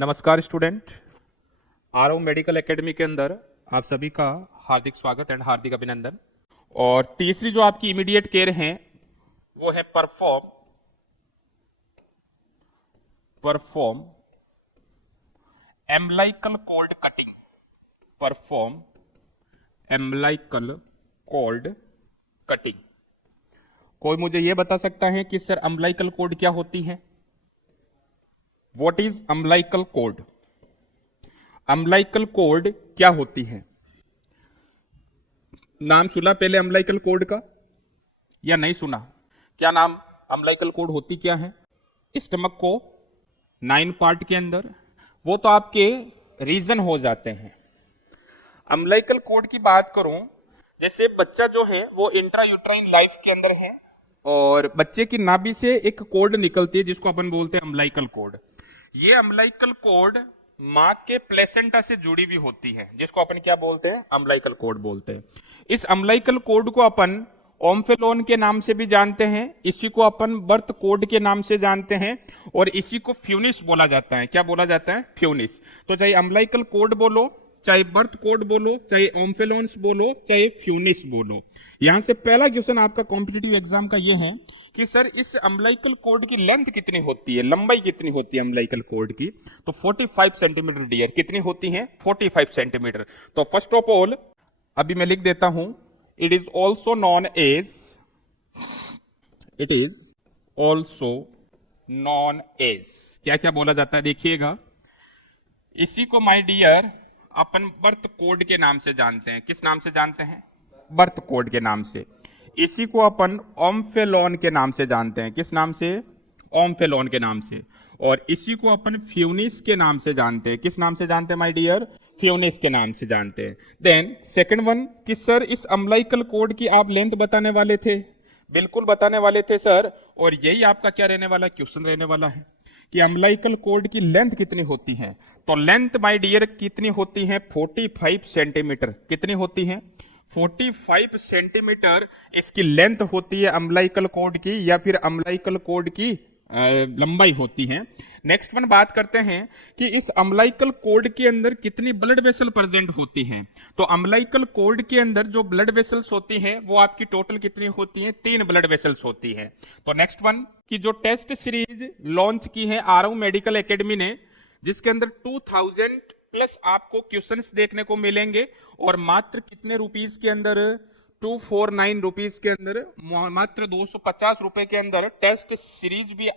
नमस्कार student, RO medical academy के अंदर आप सभी का हार्दिक स्वागत एंड हार्दिक अभिनंदन। और तीसरी जो आपकी इमीडिएट केयर है वो है perform umbilical cord cutting. Perform umbilical cord cutting. कोई मुझे यह बता सकता है कि सर अम्बलाइकल कॉर्ड क्या होती है? What is umbilical cord? Umbilical cord क्या होती है? नाम सुना पहले अम्बलाइकल कॉर्ड का या नहीं सुना? क्या नाम? अम्बलाइकल कॉर्ड होती क्या है? स्टमक को 9 पार्ट के अंदर, वो तो आपके रीजन हो जाते हैं। अम्बलाइकल कॉर्ड की बात करूं, जैसे बच्चा जो है वो इंट्रायूट्राइन लाइफ के अंदर है और बच्चे की नाभि से एक कॉर्ड निकलती है जिसको अपन बोलते हैं अम्बलाइकल कॉर्ड। ये अम्बलाइकल कॉर्ड मां के प्लेसेंटा से जुड़ी हुई होती है जिसको अपन क्या बोलते हैं? अम्बलाइकल कॉर्ड बोलते हैं। इस अम्बलाइकल कॉर्ड को अपन ओम्फेलोन के नाम से भी जानते हैं, इसी को अपन बर्थ कॉर्ड के नाम से जानते हैं और इसी को फ्यूनिस बोला जाता है। क्या बोला जाता है? फ्यूनिस। तो चाहे अम्बलाइकल कॉर्ड बोलो, चाहे बर्थ कॉर्ड बोलो, चाहे ओम्फेलोन्स बोलो, चाहे फ्यूनिस बोलो। यहां से पहला क्वेश्चन आपका कॉम्पिटिटिव एग्जाम का ये है कि सर इस अम्बलाइकल कॉर्ड की लेंथ कितनी होती है, लंबाई कितनी होती है अम्बलाइकल कॉर्ड की? तो 45 सेंटीमीटर डियर। कितनी होती है? 45 सेंटीमीटर। तो फर्स्ट ऑफ ऑल अभी मैं लिख देता हूं, it is also known as क्या क्या बोला जाता है देखिएगा। इसी को माय डियर अपन बर्थ कोड के नाम से जानते हैं। किस नाम से जानते हैं? बर्थ कोड के नाम से। इसी को अपन ओम्फेलोन के नाम से जानते हैं। किस नाम से? ओम्फेलोन के नाम से। और इसी को अपन फ्यूनिस के नाम से जानते हैं। किस नाम से जानते हैं माय डियर? फ्यूनिस के नाम से जानते हैं। देन सेकंड वन कि सर इस अम्बलाइकल कॉर्ड की आप लेंथ बताने वाले थे। बिल्कुल बताने वाले थे सर, और यही आपका क्या रहने वाला क्वेश्चन रहने वाला है कि अम्बलाइकल कॉर्ड की लेंथ कितनी होती है। तो लेंथ माय डियर कितनी होती है? 45 सेंटीमीटर। कितनी होती है? 45 सेंटीमीटर इसकी लेंथ होती है अम्बलाइकल कॉर्ड की, या फिर अम्बलाइकल कॉर्ड की लंबाई होती है। नेक्स्ट वन बात करते हैं कि इस अम्बलाइकल कॉर्ड के अंदर कितनी ब्लड वेसल प्रेजेंट होती हैं। तो अम्बलाइकल कॉर्ड के अंदर जो ब्लड वेसल्स होती हैं वो आपकी टोटल कितनी होती हैं? 3 ब्लड वेसल्स होती हैं। तो नेक्स्ट वन की जो टेस्ट सीरीज लॉन्च की है आरओ मेडिकल एकेडमी ने, जिसके अंदर 2000 प्लस आपको क्वेश्चंस देखने को मिलेंगे और मात्र कितने रुपीस के अंदर? 249 रुपीज के अंदर, मात्र 250 रुपए के अंदर टेस्ट सीरीज भी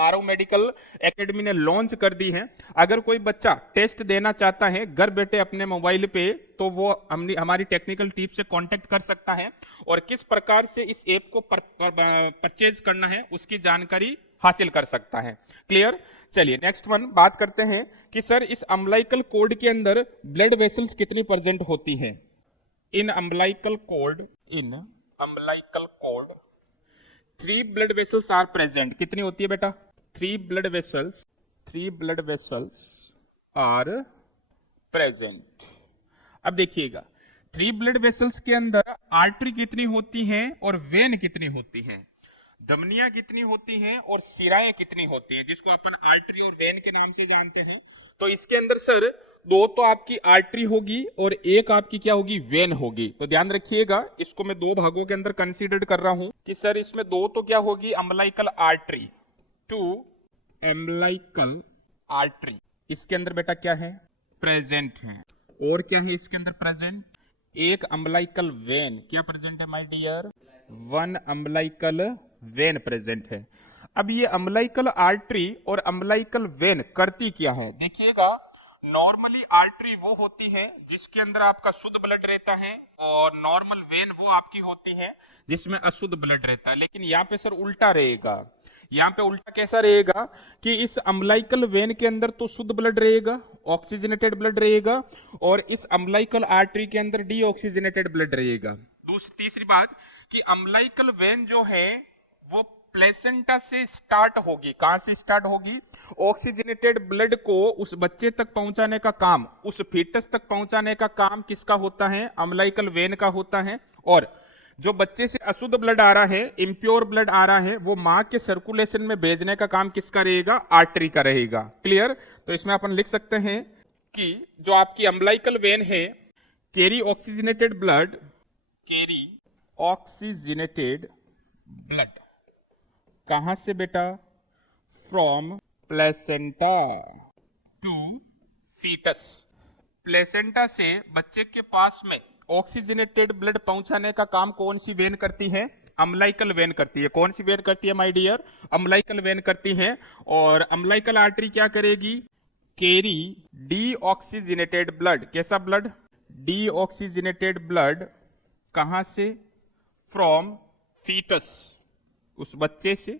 आरओ मेडिकल एकेडमी ने लॉन्च कर दी है। अगर कोई बच्चा टेस्ट देना चाहता है घर बैठे अपने मोबाइल पे, तो वो हमारी टेक्निकल टीम से कांटेक्ट कर सकता है और किस प्रकार से इस ऐप को परचेज करना है उसकी जानकारी हासिल कर सकता है। क्लियर? चलिए नेक्स्ट वन बात करते हैं कि सर इस अम्बलाइकल कॉर्ड के अंदर ब्लड वेसल्स कितनी प्रेजेंट होती है। In umbilical cord 3 blood vessels are present. कितनी होती है बेटा? 3 ब्लड वेसल्स आर प्रेजेंट। अब देखिएगा 3 ब्लड वेसल्स के अंदर आर्टरी कितनी होती है और वेन कितनी होती है, धमनियां कितनी होती हैं और शिराएं कितनी होती हैं, जिसको अपन आर्टरी और वेन के नाम से जानते हैं। तो इसके अंदर सर 2 तो आपकी आर्टरी होगी और 1 आपकी क्या होगी? वेन होगी। तो ध्यान रखिएगा, इसको मैं 2 भागों के अंदर कंसीडर कर रहा हूं कि सर इसमें 2 तो क्या होगी? अम्बलाइकल आर्टरी, 2 अम्बलाइकल आर्टरी इसके अंदर बेटा क्या है? प्रेजेंट है। और क्या है इसके अंदर प्रेजेंट? 1 umbilical vein. क्या प्रेजेंट है my dear? 1 umbilical vein present है। अब ये अम्बलाइकल आर्टरी और अम्बलाइकल वेन करती क्या है देखिएगा। नॉर्मली आर्टरी वो होती है जिसके अंदर आपका शुद्ध ब्लड रहता है और नॉर्मल वेन वो आपकी होती है जिसमें अशुद्ध ब्लड रहता है। लेकिन यहाँ पे सर उल्टा रहेगा। यहाँ पे उल्टा कैसा रहेगा कि इस अम्बलाइकल वेन के अंदर तो शुद्ध ब्लड रहेगा, ऑक्सीजनेटेड ब्लड रहेगा, और इस अम्बलाइकल आर्टरी के अंदर डीऑक्सीजनेटेड ब्लड रहेगा। तीसरी बात कि अम्बलाइकल वेन जो है वो प्लेसेंटा से स्टार्ट होगी। कहां से स्टार्ट होगी? ऑक्सीजनेटेड ब्लड को उस बच्चे तक पहुंचाने का काम, उस फीटस तक पहुंचाने का काम किसका होता है? अम्बलाइकल वेन का होता है। और जो बच्चे से अशुद्ध ब्लड आ रहा है, इम्प्योर ब्लड आ रहा है, वो मां के सर्कुलेशन में भेजने का काम किसका रहेगा? आर्टरी का रहेगा। क्लियर? तो इसमें अपन लिख सकते हैं कि जो आपकी अम्बलाइकल वेन है, carry oxygenated blood, carry oxygenated blood कहां से बेटा? From placenta to fetus. Placenta से बच्चे के पास में ऑक्सीजनेटेड ब्लड पहुंचाने का काम कौन सी वेन करती है? अम्बलाइकल वेन करती है। कौन सी वेन करती है माय डियर? अम्बलाइकल वेन करती है। और अम्बलाइकल आर्टरी क्या करेगी? Carry deoxygenated blood. कैसा ब्लड? डीऑक्सीजनेटेड ब्लड कहां से? फ्रॉम फीटस, उस बच्चे से,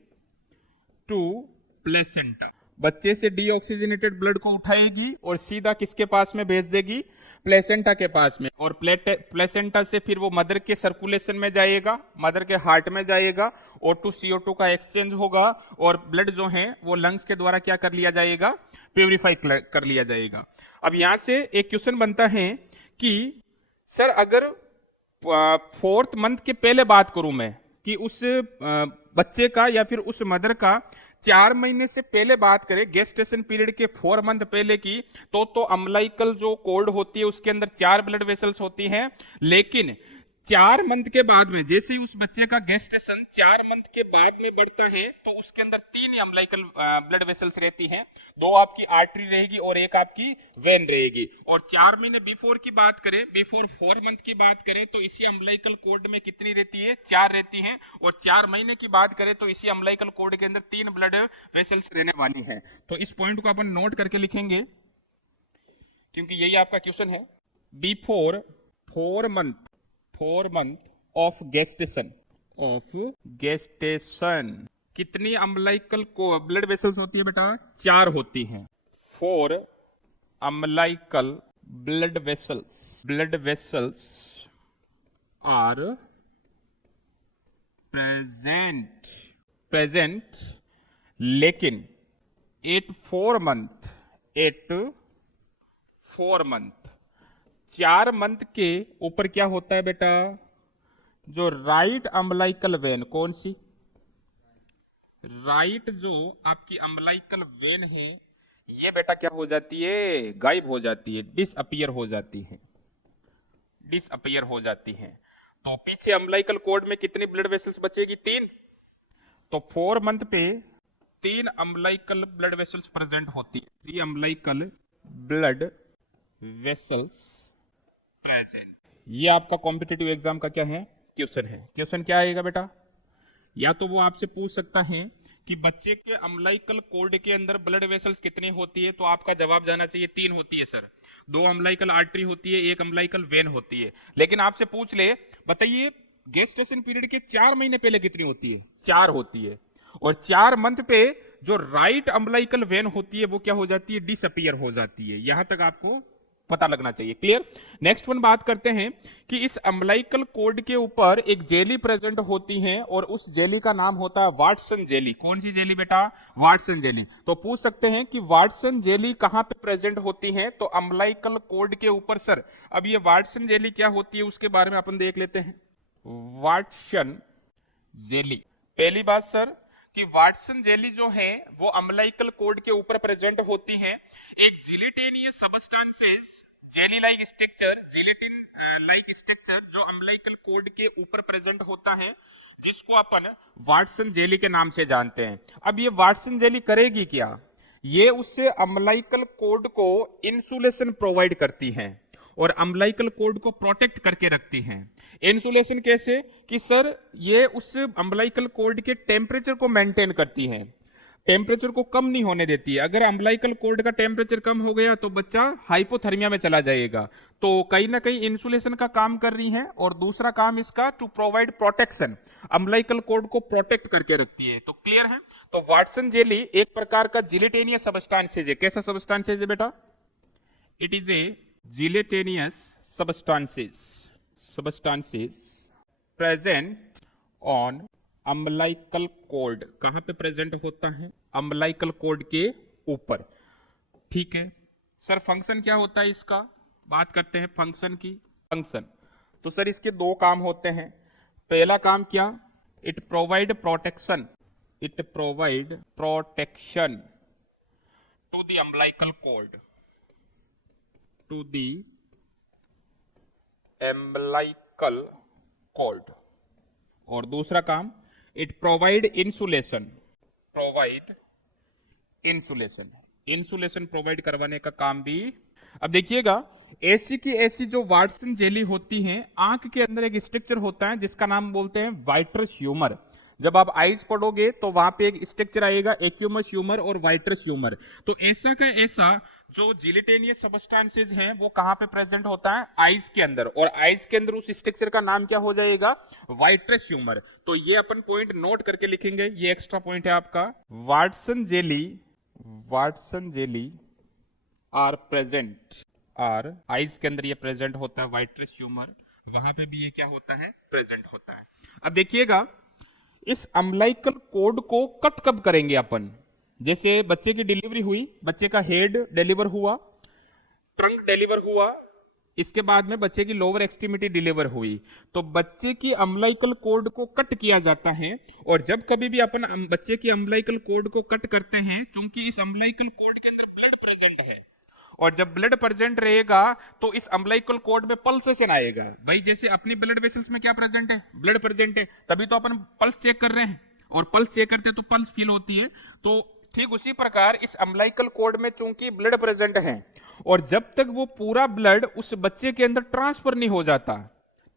टू प्लेसेंटा। बच्चे से डीऑक्सीजनेटेड ब्लड को उठाएगी और सीधा किसके पास में भेज देगी? प्लेसेंटा के पास में। और प्लेसेंटा से फिर वो मदर के सर्कुलेशन में जाएगा, मदर के हार्ट में जाएगा, O2 CO2 का एक्सचेंज होगा और ब्लड जो है वो लंग्स के द्वारा क्या कर लिया जाएगा? प्यूरिफाई कर लिया जाएगा। अब यहां से एक क्वेश्चन बनता है कि सर अगर 4th मंथ के पहले बात करूं मैं कि उस बच्चे का या फिर उस मदर का 4 महीने से पहले बात करें, गेस्टेशन पीरियड के 4 मंथ पहले की, तो अम्बलाइकल जो कॉर्ड होती है उसके अंदर 4 ब्लड वेसल्स होती हैं। लेकिन 4 मंथ के बाद में, जैसे ही उस बच्चे का गेस्टेशन 4 मंथ के बाद में बढ़ता है, तो उसके अंदर 3 ही अम्बलाइकल ब्लड वेसल्स रहती हैं। 2 आपकी आर्टरी रहेगी और 1 आपकी वेन रहेगी। और 4 महीने बिफोर की बात करें, बिफोर 4 मंथ की बात करें, तो इसी अम्बलाइकल कॉर्ड में कितनी रहती है? 4 रहती हैं। और 4 महीने की बात करें तो इसी अम्बलाइकल कॉर्ड के अंदर 3 ब्लड वेसल्स रहने वाली हैं। तो इस पॉइंट को अपन नोट करके लिखेंगे क्योंकि यही आपका क्वेश्चन है। बिफोर 4 मंथ ऑफ गेस्टेशन, कितनी अम्बलाइकल को ब्लड वेसल्स होती है बेटा? 4 होती हैं। 4 umbilical blood vessels are present, लेकिन एट 4 मंथ 4 मंथ के ऊपर क्या होता है बेटा? जो राइट अम्बलाइकल वेन, कौन सी? राइट जो आपकी अम्बलाइकल वेन है, ये बेटा क्या हो जाती है? गायब हो जाती है, डिसअपियर हो जाती है। तो पीछे अम्बलाइकल कॉर्ड में कितनी ब्लड वेसल्स बचेगी? 3। तो 4 मंथ पे 3 अम्बलाइकल ब्लड वेसल्स प्रेजेंट होती है। 3 अम्बलाइकल ब्लड वेसल्स प्रेजेंट। ये आपका कॉम्पिटिटिव एग्जाम का क्या है? क्वेश्चन है। क्वेश्चन क्या आएगा बेटा? या तो वो आपसे पूछ सकता है कि बच्चे के अम्बलाइकल कॉर्ड के अंदर ब्लड वेसल्स कितनी होती है, तो आपका जवाब जाना चाहिए 3 होती है सर। 2 अम्बलाइकल आर्टरी होती है, 1 अम्बलाइकल वेन होती है। लेकिन आपसे पूछ ले, बताइए गेस्टेशन पीरियड के 4 महीने पहले कितनी होती है? 4 होती है। और 4 मंथ पे जो राइट अम्बलाइकल वेन होती है वो क्या हो जाती है? डिसअपियर हो जाती है। यहां तक आपको पता लगना चाहिए। क्लियर? नेक्स्ट वन बात करते हैं कि इस अम्बलाइकल कॉर्ड के ऊपर एक जेली प्रेजेंट होती है और उस जेली का नाम होता है वाटसन जेली। कौन सी जेली बेटा? Watson jelly. तो पूछ सकते हैं कि वाटसन जेली कहां पे प्रेजेंट होती है? तो अम्बलाइकल कॉर्ड के ऊपर सर। अब ये वाटसन जेली क्या होती है उसके बारे में अपन देख लेते हैं। वाटसन जेली, पहली बात सर कि वाटसन जेली जो है वो अम्बलाइकल कॉर्ड के ऊपर प्रेजेंट होती है। एक gelatinous substances, jelly like structure, gelatin like structure जो अम्बलाइकल कॉर्ड के ऊपर प्रेजेंट होता है, जिसको अपन वाटसन जेली के नाम से जानते हैं। अब ये वाटसन जेली करेगी क्या? ये उससे अम्बलाइकल कॉर्ड को इंसुलेशन प्रोवाइड करती है और अम्बलाइकल कॉर्ड को प्रोटेक्ट करके रखती हैं। इंसुलेशन कैसे? कि सर ये उस अम्बलाइकल कॉर्ड के टेम्परेचर को मेंटेन करती हैं, टेम्परेचर को कम नहीं होने देती है। अगर अम्बलाइकल कॉर्ड का टेम्परेचर कम हो गया तो बच्चा हाइपोथर्मिया में चला जाएगा। तो कहीं ना कहीं इंसुलेशन का काम कर रही है। और दूसरा काम इसका to provide protection, umbilical cord को प्रोटेक्ट करके रखती है। तो क्लियर है? तो वाटसन जेली एक प्रकार का जिलेटेनियस सबस्टेंसेज है। कैसा सबस्टेंसेज है बेटा? It is a gelatinous substances present on umbilical cord. कहां पे प्रेजेंट होता है? अम्बलाइकल कॉर्ड के ऊपर। ठीक है सर, फंक्शन क्या होता है इसका? बात करते हैं फंक्शन की। फंक्शन तो सर इसके 2 काम होते हैं। पहला काम क्या, it provide protection, it provide protection to the umbilical cord, to the umbilical cord. और दूसरा काम, it provide insulation, provide insulation, insulation provide करवाने का काम भी। अब देखिएगा, ऐसी की ऐसी जो वाटसन जेली होती हैं, आंख के अंदर एक स्ट्रक्चर होता है जिसका नाम बोलते हैं वाइट्रस ह्यूमर। जब आप आइज पढ़ोगे तो वहां पे एक स्ट्रक्चर आएगा, एक्यूमस ह्यूमर और वाइट्रस ह्यूमर। तो ऐसा का ऐसा जो जिलेटेनियस सबस्टेंसेज हैं वो कहां पे प्रेजेंट होता है, आइज के अंदर। और आइज के अंदर उस स्ट्रक्चर का नाम क्या हो जाएगा, वाइट्रस ह्यूमर। तो ये अपन पॉइंट नोट करके लिखेंगे, ये एक्स्ट्रा पॉइंट है आपका। Watson jelly, Watson jelly are present, आर आइज के अंदर ये प्रेजेंट होता है वाइट्रस ह्यूमर, वहां पे भी ये क्या होता है, प्रेजेंट होता है। अब देखिएगा, इस अम्बिलिकल कॉर्ड को कट कब करेंगे अपन, जैसे बच्चे की डिलीवरी हुई, बच्चे का हेड डिलीवर हुआ, ट्रंक डिलीवर हुआ, इसके बाद में बच्चे की लोअर एक्सट्रीमिटी डिलीवर हुई, तो बच्चे की अम्बिलिकल कॉर्ड को कट किया जाता है। और जब कभी भी अपन बच्चे की अम्बिलिकल कॉर्ड को कट करते हैं, क्योंकि इस अम्बिलिकल कॉर्ड के अंदर ब्लड प्रेजेंट है, और जब ब्लड प्रेजेंट रहेगा तो इस अम्बिलिकल कॉर्ड में पल्सेशन आएगा। भाई जैसे अपनी ब्लड वेसल्स में क्या प्रेजेंट है, ब्लड प्रेजेंट है, तभी तो अपन पल्स चेक कर रहे हैं, और पल्स चेक करते हैं तो पल्स फील होती है। तो ठीक उसी प्रकार इस अम्बिलिकल कॉर्ड में चूंकि ब्लड प्रेजेंट है, और जब तक वो पूरा ब्लड उस बच्चे के अंदर ट्रांसफर नहीं हो जाता,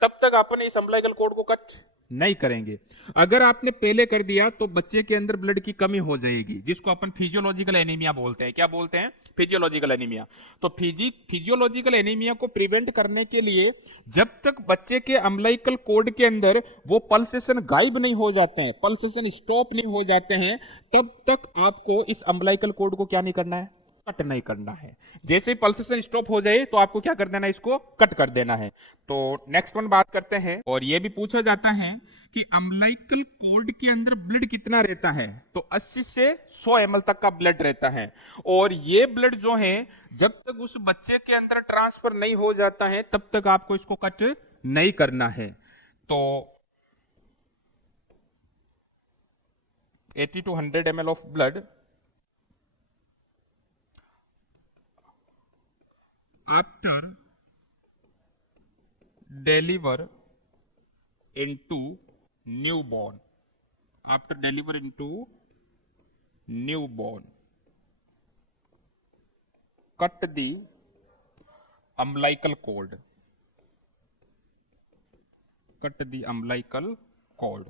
तब तक अपन इस अम्बिलिकल कॉर्ड को कट नहीं करेंगे। अगर आपने पहले कर दिया तो बच्चे के अंदर ब्लड की कमी हो जाएगी, जिसको अपन फिजियोलॉजिकल एनीमिया बोलते हैं। क्या बोलते हैं, फिजियोलॉजिकल एनीमिया। तो फिजियोलॉजिकल एनीमिया को प्रिवेंट करने के लिए जब तक बच्चे के अम्बिलिकल कॉर्ड के अंदर वो पल्सेशन गायब नहीं हो जाते हैं, पल्सेशन स्टॉप नहीं हो जाते हैं, तब तक आपको इस अम्बिलिकल कॉर्ड को क्या नहीं करना है, कट नहीं करना है। जैसे पल्सेशन स्टॉप हो जाए तो आपको क्या कर देना है, इसको कट कर देना है। तो नेक्स्ट वन बात करते हैं, और यह भी पूछा जाता है कि अम्बिलिकल कॉर्ड के अंदर ब्लड कितना रहता है, तो 80 से 100 ml तक का ब्लड रहता है। और ये ब्लड जो है जब तक उस बच्चे के अंदर ट्रांसफर नहीं हो जाता है तब तक आपको इसको कट नहीं करना है। तो 80 to 100 ml of blood after deliver into newborn, after deliver into newborn, cut the umbilical cord, cut the umbilical cord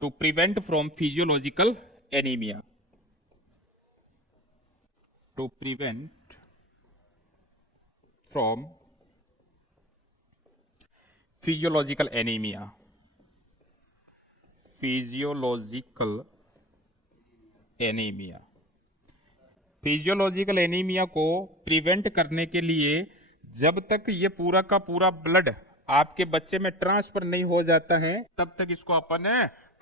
to prevent from physiological anemia, to prevent from physiological anemia, physiological anemia, physiological anaemia को prevent करने के लिए जब तक ये पूरा का पूरा ब्लड आपके बच्चे में ट्रांसफर नहीं हो जाता है तब तक इसको अपन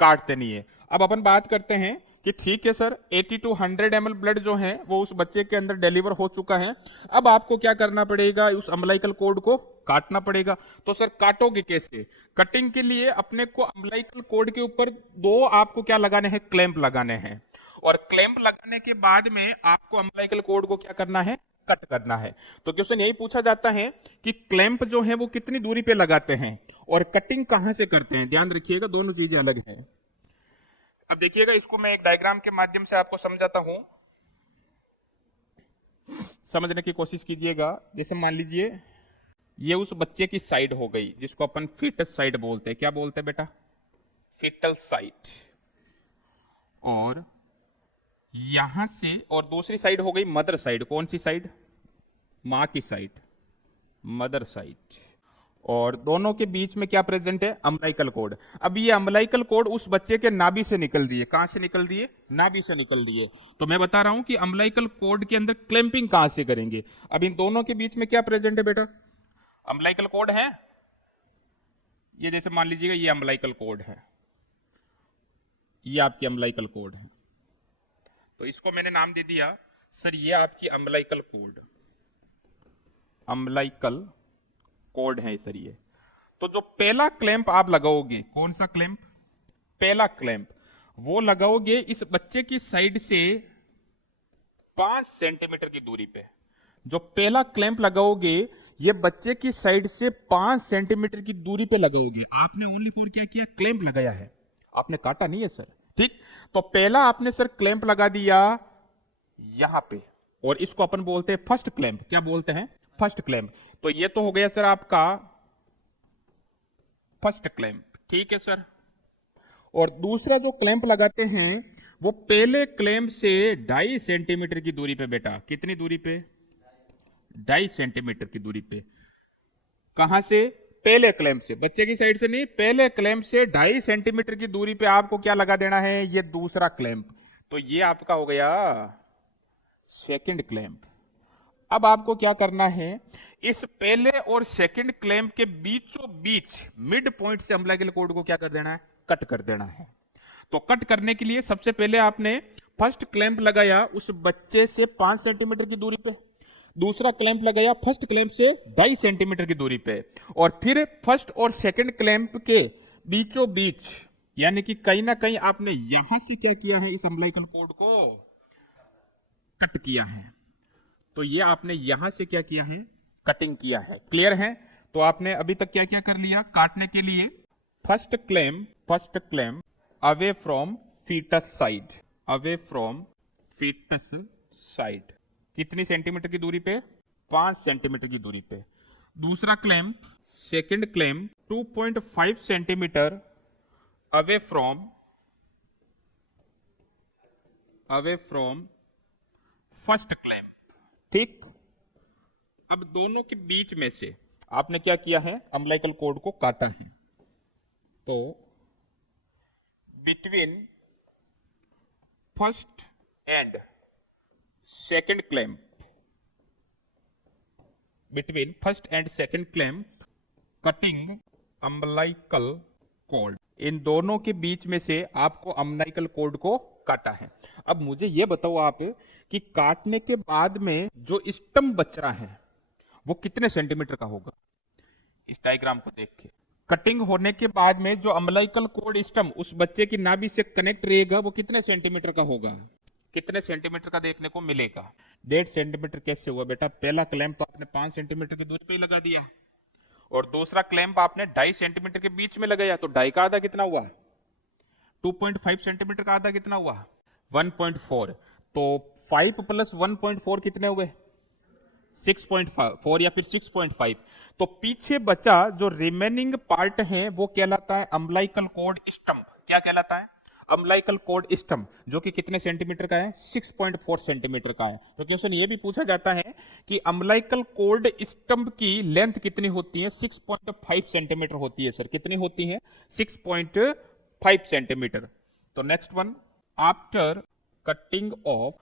काटते नहीं है। अब अपन बात करते हैं कि ठीक है सर, 80 to 100 ml ब्लड जो है वो उस बच्चे के अंदर डिलीवर हो चुका है, अब आपको क्या करना पड़ेगा, उस अम्बिलिकल कॉर्ड को काटना पड़ेगा। तो सर काटोगे कैसे, कटिंग के लिए अपने को अम्बिलिकल कॉर्ड के ऊपर दो आपको क्या लगाने हैं, क्लैंप लगाने हैं, और क्लैंप लगाने के बाद में आपको अम्बिलिकल कॉर्ड को क्या करना है, कट करना है। तो क्वेश्चन यही पूछा जाता है कि क्लैंप जो है वो कितनी दूरी पे लगाते हैं और कटिंग कहां से करते हैं, ध्यान रखिएगा दोनों चीजें अलग हैं। अब देखिएगा, इसको मैं एक डायग्राम के माध्यम से आपको समझाता हूं, समझने की कोशिश कीजिएगा। जैसे मान लीजिए ये उस बच्चे की साइड हो गई जिसको अपन फीटस साइड बोलते हैं। क्या बोलते हैं बेटा, फीटल साइड। और यहां से और दूसरी साइड हो गई मदर साइड। कौन सी साइड, मां की साइड, मदर साइड। और दोनों के बीच में क्या प्रेजेंट है, अम्बिलिकल कॉर्ड। अब ये अम्बिलिकल कॉर्ड उस बच्चे के नाभि से निकल रही है। कहां से निकल रही है, नाभि से निकल रही है। तो मैं बता रहा हूं कि अम्बिलिकल कॉर्ड के अंदर क्लैंपिंग कहां से करेंगे। अब इन दोनों के बीच में क्या प्रेजेंट है बेटा, अम्बिलिकल कॉर्ड है। ये जैसे मान लीजिएगा ये अम्बिलिकल कॉर्ड है, ये आपकी अम्बिलिकल कॉर्ड है। तो इसको मैंने नाम दे दिया सर ये आपकी अम्बिलिकल कॉर्ड, अम्बिलिकल कॉर्ड है सर ये। तो जो पहला क्लैंप आप लगाओगे, कौन सा क्लैंप? पहला क्लैंप वो लगाओगे इस बच्चे की साइड से 5 सेंटीमीटर की दूरी पे। जो पहला क्लैंप लगाओगे ये बच्चे की साइड से 5 सेंटीमीटर की दूरी पे लगाओगे। आपने ओनली फॉर क्या किया? क्लैंप लगाया है, आपने काटा नहीं है सर। ठीक, तो पहला आपने सर क्लैंप लगा दिया यहां पे, और इसको अपन बोलते हैं फर्स्ट क्लैंप। क्या बोलते हैं? First clamp. तो ये तो हो गया सर आपका फर्स्ट क्लैंप। ठीक है सर। और दूसरा जो क्लैंप लगाते हैं वो पहले क्लैंप से 2.5 सेंटीमीटर की दूरी पे बेटा। कितनी दूरी पे? 2.5 सेंटीमीटर की दूरी पे। कहां से? पहले क्लैंप से, बच्चे की साइड से नहीं, पहले क्लैंप से 2.5 सेंटीमीटर की दूरी पे आपको क्या लगा देना है? ये दूसरा क्लैंप। तो ये आपका हो गया सेकंड क्लैंप। अब आपको क्या करना है? इस पहले और सेकंड क्लैंप के बीचों बीच मिड पॉइंट से अम्बिलिकल कॉर्ड को क्या कर देना है? कट कर देना है। तो कट करने के लिए सबसे पहले आपने फर्स्ट क्लैंप लगाया उस बच्चे से 5 सेंटीमीटर की दूरी पे, दूसरा क्लैंप लगाया फर्स्ट क्लैंप से 2.5 सेंटीमीटर की दूरी पे, और फिर फर्स्ट और सेकंड क्लैंप के बीचों बीच, यानी कि कहीं ना कहीं आपने यहां से क्या किया है? इस अम्बिलिकल कॉर्ड को कट किया है। तो ये आपने यहां से क्या किया है? कटिंग किया है। क्लियर है? तो आपने अभी तक क्या क्या कर लिया काटने के लिए? First clamp away from fetus side, away from fetus side. कितनी सेंटीमीटर की दूरी पे? 5 सेंटीमीटर की दूरी पे। दूसरा clamp, second clamp 2.5 centimetre away from first clamp. ठीक, अब दोनों के बीच में से आपने क्या किया है? अम्बिलिकल कॉर्ड को काटा है। तो between first and second clamp, between first and second clamp cutting umbilical cord, इन दोनों के बीच में से आपको अम्बिलिकल कॉर्ड को काटा है। अब मुझे यह बताओ आप कि काटने के बाद में जो स्टम्प बच रहा है वो कितने सेंटीमीटर का होगा? इस डायग्राम को देख के, कटिंग होने के बाद में जो अम्बिलिकल कॉर्ड स्टम्प उस बच्चे की नाभि से कनेक्ट रहेगा वो कितने सेंटीमीटर का होगा? कितने सेंटीमीटर का देखने को मिलेगा? 1.5 सेंटीमीटर। कैसे हुआ बेटा? पहला क्लैंप तो आपने 5 सेंटीमीटर की दूरी पे ही लगा दिया, और दूसरा क्लैंप आपने 2.5 सेंटीमीटर के बीच में लगाया, तो 2.5 का आधा कितना हुआ? 2.5 सेंटीमीटर का आधा कितना हुआ? 1.4। तो 5 प्लस 1.4 कितने हुए? 6.4 या फिर 6.5। तो पीछे बचा जो रिमेनिंग पार्ट है वो कहलाता है अम्बिलिकल कॉर्ड स्टम्प। क्या कहलाता है? अम्बिलिकल कॉर्ड स्टम्प, जो कि कितने सेंटीमीटर का है? 6.4 सेंटीमीटर का है। तो क्वेश्चन ये भी पूछा जाता है कि अम्बिलिकल कॉर्ड स्टम्प की लेंथ कितनी होती है? 6.5 सेंटीमीटर होती है सर। कितनी होती है? 6.5 सेंटीमीटर। तो next one, after cutting of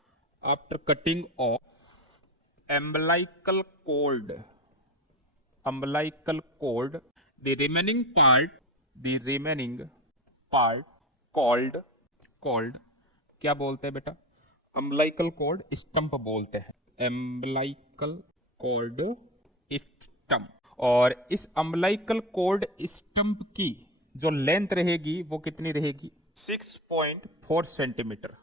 umbilical cord, the remaining part called क्या बोलते हैं बेटा? umbilical cord stump बोलते हैं, umbilical cord stump। और इस umbilical cord stump की जो लेंथ रहेगी वो कितनी रहेगी? 6.4 सेंटीमीटर,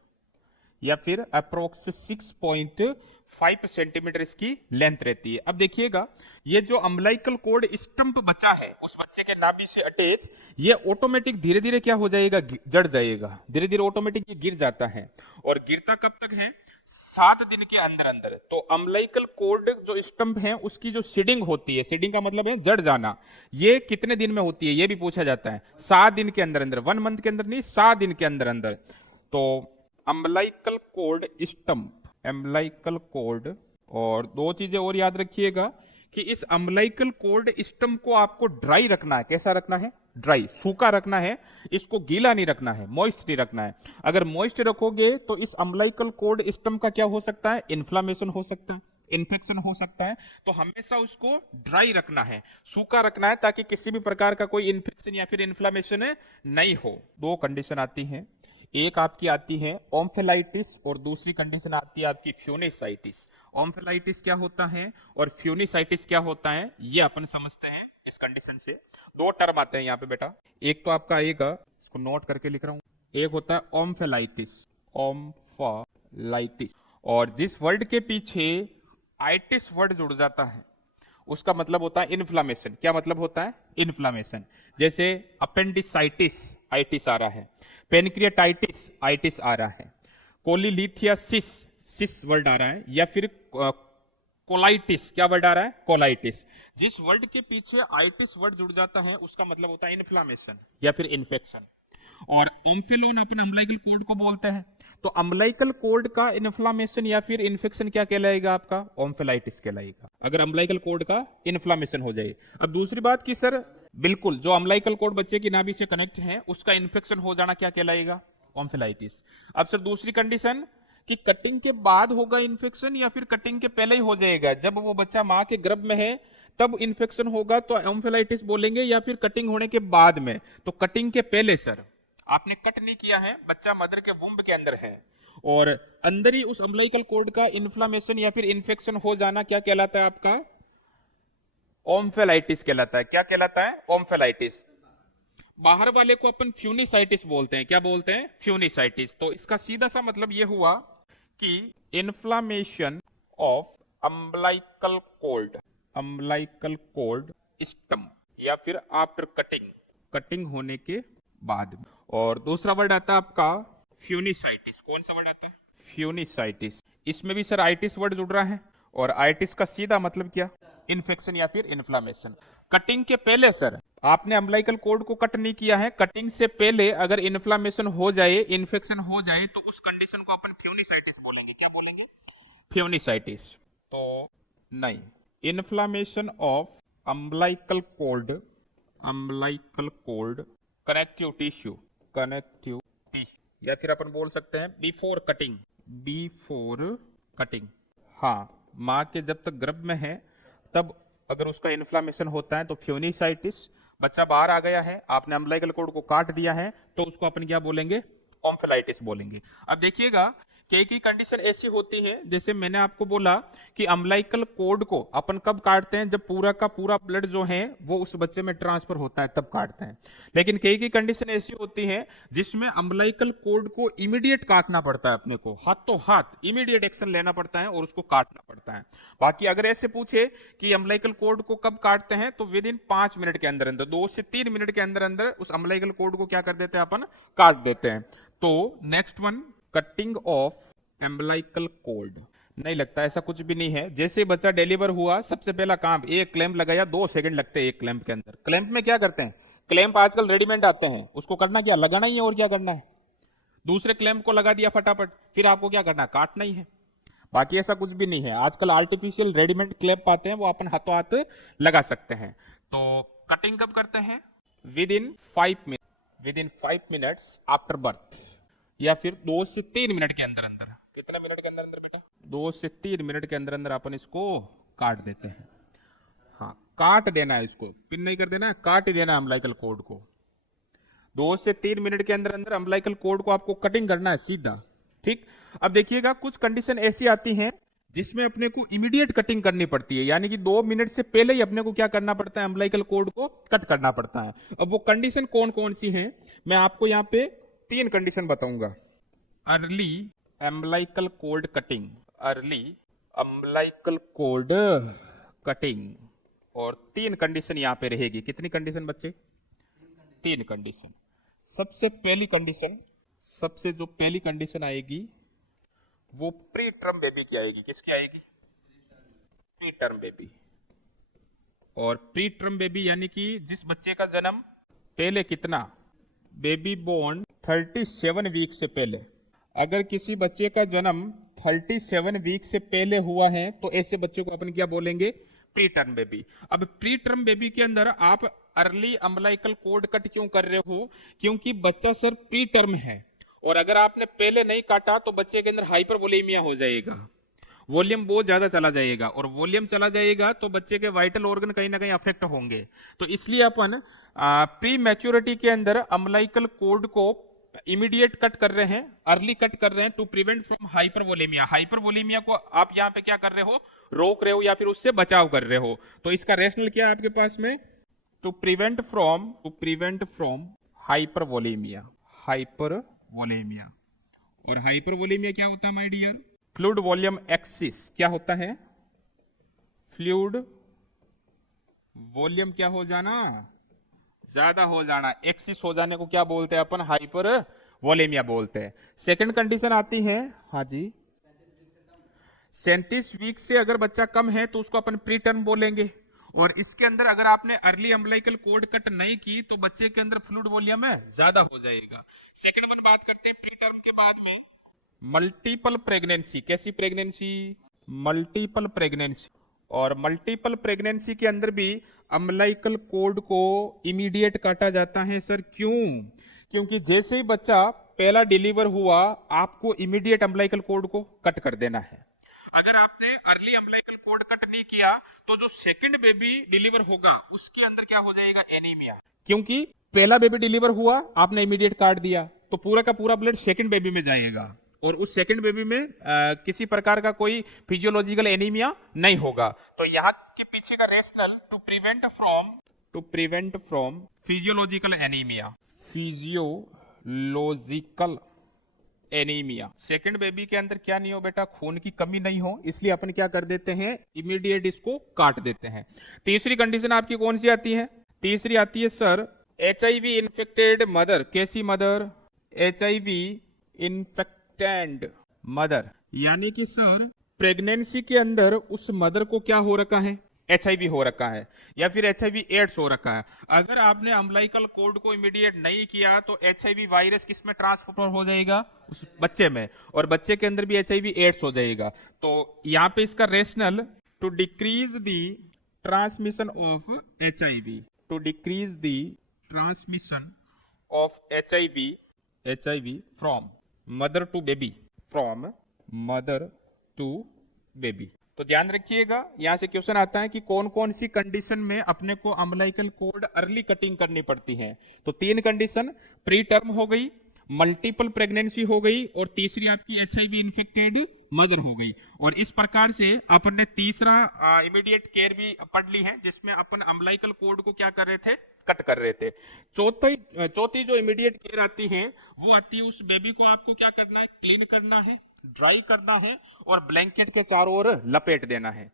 या फिर अप्रोक्स 6.5 सेंटीमीटर इसकी लेंथ रहती है। अब देखिएगा, ये जो अम्बिलिकल कॉर्ड स्टंप बचा है उस बच्चे के नाभि से अटैच, ये ऑटोमेटिक धीरे धीरे क्या हो जाएगा? जड़ जाएगा। धीरे धीरे ऑटोमेटिक ये गिर जाता है, और गिरता कब तक है? 7 दिन के अंदर अंदर। तो अम्बिलिकल कॉर्ड जो स्टंप है उसकी जो सीडिंग होती है, सीडिंग का मतलब है जड़ जाना, ये कितने दिन में होती है? ये भी पूछा जाता है। 7 दिन के अंदर अंदर, 1 मंथ के अंदर नहीं, 7 दिन के अंदर अंदर। तो umbilical cord stump, umbilical cord. और 2 चीजें और याद रखिएगा कि इस अम्बिलिकल कॉर्ड स्टंप को आपको ड्राई रखना है। कैसा रखना है? ड्राई, सूखा रखना है। इसको गीला नहीं रखना है, मॉइस्ट नहीं रखना है। अगर मॉइस्ट रखोगे तो इस अम्बिलिकल कॉर्ड स्टंप का क्या हो सकता है? इन्फ्लामेशन हो सकता है, इन्फेक्शन हो सकता है। तो हमेशा उसको ड्राई रखना है, सूखा रखना है, ताकि किसी भी प्रकार का कोई इन्फेक्शन या फिर इन्फ्लामेशन नहीं हो। 2 कंडीशन आती हैं, एक आपकी आती है ओम्फेलाइटिस और दूसरी कंडीशन आती है आपकी फ्यूनिसाइटिस। ओम्फेलाइटिस क्या होता है और फ्यूनिसाइटिस क्या होता है ये अपन समझते हैं इस कंडीशन से दो टर्म आते हैं यहाँ पे बेटा। एक तो आपका आएगा, इसको नोट करके लिख रहा हूँ, एक होता है ओम्फेलाइटिस, ओम्फेलाइटिस, और जिस वर्ड के पीछे आइटिस वर्ड जुड़ जाता है उसका मतलब होता है इन्फ्लामेशन। क्या मतलब होता है? इन्फ्लामेशन। जैसे अपेंडिसाइटिस, आइटिस आ रहा है, पेनक्रियाटाइटिस, आइटिस आ रहा है, कोलीलिथियासिस, सिस वर्ड आ रहा है, या फिर कोलाइटिस, क्या वर्ड आ रहा है? कोलाइटिस। जिस वर्ड के पीछे आइटिस वर्ड जुड़ जाता है उसका मतलब होता है इन्फ्लामेशन या फिर इन्फेक्शन। और ओम्फेलोन अपन अम्लाइकल कोड को बोलते हैं, तो अम्लाइकल कोड का इन्फ्लामेशन या फिर इन्फेक्शन क्या कहलाएगा? आपका ओम्फेलाइटिस कहलाएगा, अगर अम्लाइकल कोड का इन्फ्लामेशन हो जाए। अब दूसरी बात कि सर बिल्कुल जो अम्लाइकल कोड बच्चे की नाभि से कनेक्ट है उसका इन्फेक्शन हो जाना क्या कहलाएगा? ओम्फेलाइटिस। अब सर दूसरी कंडीशन कि कटिंग के बाद होगा इन्फेक्शन या फिर कटिंग के पहले ही हो जाएगा? जब वो बच्चा मां के गर्भ में है तब इन्फेक्शन होगा तो ओम्फेलाइटिस बोलेंगे, या फिर कटिंग होने के बाद में? तो कटिंग के पहले सर, आपने कट नहीं किया है, बच्चा मदर के वुम्ब के अंदर है और अंदर ही उस अम्लाइकल कोड का इन्फ्लामेशन या फिर इन्फेक्शन हो जाना क्या कहलाता है? आपका ओम्फेलाइटिस कहलाता है। क्या कहलाता है? ओम्फेलाइटिस। बाहर वाले को अपन फ्यूनिसाइटिस बोलते हैं। क्या बोलते हैं? फ्यूनिसाइटिस। तो इसका सीधा सा मतलब यह हुआ कि inflammation of umbilical cord, umbilical cord stump, या फिर आफ्टर कटिंग, कटिंग होने के बाद में। और दूसरा वर्ड आता है आपका फ्यूनिसाइटिस। कौन सा वर्ड आता है? फ्यूनिसाइटिस। इसमें भी सर आइटिस वर्ड जुड़ रहा है, और आइटिस का सीधा मतलब क्या? इन्फेक्शन या फिर इन्फ्लामेशन। कटिंग के पहले सर आपने अम्लाइकल कोड को कट नहीं किया है, कटिंग से पहले अगर इन्फ्लामेशन हो जाए, इन्फेक्शन हो जाए, तो उस कंडीशन को अपन फ्यूनिसाइटिस बोलेंगे। क्या बोलेंगे? फ्यूनिसाइटिस। तो नहीं, inflammation of umbilical cord, umbilical code connective tissue, connective tissue, या फिर अपन बोल सकते हैं बिफोर कटिंग, बिफोर कटिंग। हाँ, माँ के जब तक गर्भ में है तब अगर उसका इन्फ्लामेशन होता है तो फ्यूनिसाइटिस। बच्चा बाहर आ गया है, आपने अम्लाइकल कोड को काट दिया है, तो उसको अपन क्या बोलेंगे? ओम्फेलाइटिस बोलेंगे। अब देखिएगा कि एक ही कंडीशन ऐसी होती है, जैसे मैंने आपको बोला कि अम्लाइकल कोड को अपन कब काटते हैं? जब पूरा का पूरा ब्लड जो है वो उस बच्चे में ट्रांसफर होता है तब काटते हैं। लेकिन कई की कंडीशन ऐसी होती है जिसमें अम्लाइकल कोड को इमीडिएट काटना पड़ता है, अपने को हाथों हाथ इमीडिएट एक्शन लेना पड़ता है और उसको काटना पड़ता है। बाकी अगर ऐसे पूछे कि अम्लाइकल कोड को कब काटते हैं, तो विद इन 5 मिनट के अंदर अंदर, 2 से 3 मिनट के अंदर अंदर उस अम्लाइकल कोड को क्या कर देते हैं? अपन काट देते हैं। तो next one, cutting of umbilical cord. नहीं लगता, ऐसा कुछ भी नहीं है। जैसे बच्चा डिलीवर हुआ, सबसे पहला काम एक क्लैंप लगाया, 2 सेकंड लगते हैं एक क्लैंप के अंदर। क्लैंप में क्या करते हैं? क्लैंप आजकल रेडीमेड आते हैं, उसको करना क्या? लगाना ही है, और क्या करना है? दूसरे क्लैंप को लगा दिया फटाफट, फिर आपको क्या करना है? काटना ही है। बाकी ऐसा कुछ भी नहीं है। आजकल आर्टिफिशियल रेडीमेड क्लैंप आते हैं, वो अपन हाथों हाथ लगा सकते हैं। तो कटिंग कब करते हैं? With in 5 minute, with in 5 minutes after birth, या फिर 2 से 3 मिनट के अंदर अंदर। कितने मिनट के अंदर अंदर बेटा? 2 से 3 मिनट के अंदर अंदर अपन इसको काट देते हैं। हाँ, काट देना है इसको, पिन नहीं कर देना है, काट ही देना है अम्लाइकल कोड को। 2 से 3 मिनट के अंदर अंदर अम्लाइकल कोड को आपको कटिंग करना है सीधा। ठीक। अब देखिएगा कुछ कंडीशन ऐसी आती हैं जिसमें अपने को इमीडिएट कटिंग करनी पड़ती है, यानी कि 2 मिनट से पहले ही अपने को क्या करना पड़ता है? अम्लाइकल कोड को कट करना पड़ता है। अब वो कंडीशन कौन कौन सी हैं, मैं आपको यहाँ पे 3 कंडीशन बताऊंगा। Early umbilical code cutting, early umbilical code cutting, और 3 कंडीशन यहां पे रहेगी। कितनी कंडीशन बच्चे? 3 कंडीशन। सबसे पहली कंडीशन, सबसे जो पहली कंडीशन आएगी वो प्री टर्म बेबी की आएगी। किसकी आएगी? Pre term baby. और प्री टर्म बेबी यानी कि जिस बच्चे का जन्म पहले कितना? बेबी बोर्न 37 वीक से पहले। अगर किसी बच्चे का जन्म 37 वीक से पहले हुआ है तो ऐसे बच्चों को अपन क्या बोलेंगे? Pre term baby. अब प्री टर्म बेबी के अंदर आप अर्ली अम्लाइकल कोड कट क्यों कर रहे हो? क्योंकि बच्चा सर प्री टर्म है, और अगर आपने पहले नहीं काटा तो बच्चे के अंदर हाइपरवोलेमिया हो जाएगा, वॉल्यूम बहुत ज्यादा चला जाएगा, और वॉल्यूम चला जाएगा तो बच्चे के वाइटल ऑर्गन कहीं ना कहीं अफेक्ट होंगे। तो इसलिए अपन प्री मैच्योरिटी के अंदर अम्लाइकल कोड को इमीडिएट कट कर रहे हैं, अर्ली कट कर रहे हैं to prevent from hypervolemia. Hypervolemia को आप यहां पे क्या कर रहे हो? रोक रहे हो या फिर उससे बचाव कर रहे हो। तो इसका रैशनल क्या है आपके पास में? To prevent from hypervolemia. Hypervolemia. और हाइपरवोलेमिया क्या होता है my dear? Fluid volume excess क्या होता है? फ्लूइड वॉल्यूम क्या हो जाना? ज्यादा हो जाना। एक्सिस हो जाने को क्या बोलते हैं अपन? हाइपर वॉलेमिया बोलते हैं। सेकंड कंडीशन आती है, हाँ जी, 37 वीक से अगर बच्चा कम है तो उसको अपन प्री टर्म बोलेंगे। और इसके अंदर अगर आपने अर्ली अम्बिलिकल कोड कट नहीं की तो बच्चे के अंदर फ्लूइड वॉल्यूम है ज्यादा हो जाएगा। सेकंड वन बात करते हैं प्री टर्म के बाद में, मल्टीपल प्रेगनेंसी। कैसी प्रेगनेंसी? Multiple pregnancy. और मल्टीपल प्रेगनेंसी के अंदर भी अम्बिलिकल कोड को इमीडिएट काटा जाता है। सर क्यों? क्योंकि जैसे ही बच्चा पहला डिलीवर हुआ आपको इमीडिएट अम्बिलिकल कोड को कट कर देना है। अगर आपने अर्ली अम्बिलिकल कोड कट नहीं किया तो जो सेकंड बेबी डिलीवर होगा उसके अंदर क्या हो जाएगा? एनीमिया। क्योंकि पहला बेबी डिलीवर हुआ, आपने इमीडिएट काट दिया तो पूरा का पूरा ब्लड सेकंड बेबी में जाएगा और उस सेकंड बेबी में किसी प्रकार का कोई फिजियोलॉजिकल एनीमिया नहीं होगा। तो यहाँ के पीछे का rationale to prevent from physiological anaemia. Physiological anaemia. Second baby के अंदर क्या नहीं हो बेटा? खून की कमी नहीं हो, इसलिए अपन क्या कर देते हैं? इमीडिएट इसको काट देते हैं। तीसरी कंडीशन आपकी कौन सी आती है? तीसरी आती है सर HIV इन्फेक्टेड मदर। कैसी मदर? HIV इन्फेक्टेड मदर, यानी कि सर प्रेगनेंसी के अंदर उस मदर को क्या हो रखा है? HIV हो रखा है या फिर HIV एड्स हो रखा है। अगर आपने अम्बिलिकल कोड को इमीडिएट नहीं किया तो HIV वायरस किस में ट्रांसफर हो जाएगा? उस बच्चे में, और बच्चे के अंदर भी HIV एड्स हो जाएगा। तो यहाँ पे इसका rationale to decrease the transmission of HIV, to decrease the transmission of HIV from mother to baby, from mother to baby. तो ध्यान रखिएगा, यहां से क्वेश्चन आता है कि कौन कौन सी कंडीशन में अपने को अम्बिलिकल कोड अर्ली कटिंग करनी पड़ती है। तो 3 कंडीशन, प्री टर्म हो गई, मल्टीपल प्रेगनेंसी हो गई और तीसरी आपकी HIV इन्फेक्टेड मदर हो गई। और इस प्रकार से अपन ने तीसरा इमीडिएट केयर भी पढ़ ली है जिसमें अपन अम्बिलिकल कोड को क्या कर रहे थे? कट कर रहे थे। चौथी जो इमीडिएट केयर आती है वो आती है उस बेबी को आपको क्या करना है? क्लीन करना है, ड्राई करना है और ब्लैंकेट के चारों ओर लपेट देना है।